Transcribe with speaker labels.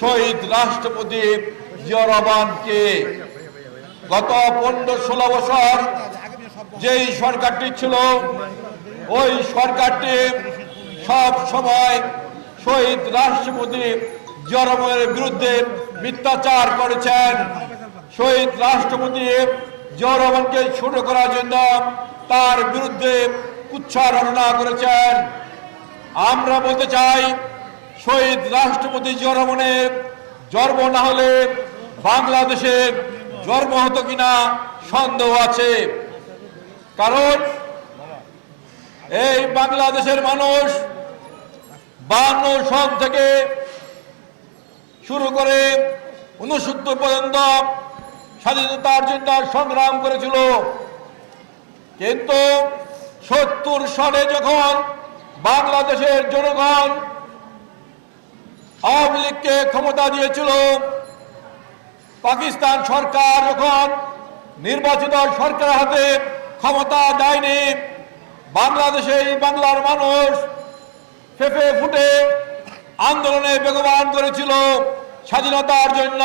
Speaker 1: শহীদ রাষ্ট্রপতি জিয়া গত পনেরো ষোলো বছর যেই সরকারটি ছিল, ওই সরকারটি সব সময় শহীদ রাষ্ট্রপতি জিয়া বিরুদ্ধে মিথ্যাচার করেছেন। শহীদ রাষ্ট্রপতি জিয়া রহমানকে ছোট করার জন্য তার বিরুদ্ধে কুচ্ছারণা করেছেন। আমরা বলতে চাই শহীদ রাষ্ট্রপতি জিয়া রহমানের জন্ম না হলে বাংলাদেশের জন্ম হতো কিনা সন্দেহ আছে। কারণ এই বাংলাদেশের মানুষ বান্ন সন থেকে শুরু করে উনসত্তর পর্যন্ত স্বাধীনতার জন্য সংগ্রাম করেছিল। কিন্তু সত্তর সনে যখন বাংলাদেশের জনগণ আওয়ামী লীগকে ক্ষমতা দিয়েছিল পাকিস্তান সরকার যখন নির্বাচিত সরকার হাতে ক্ষমতা দেয়নি, বাংলাদেশে এই বাংলার মানুষ ফেফে ফুটে আন্দোলনে বেগবান করেছিল স্বাধীনতার জন্য।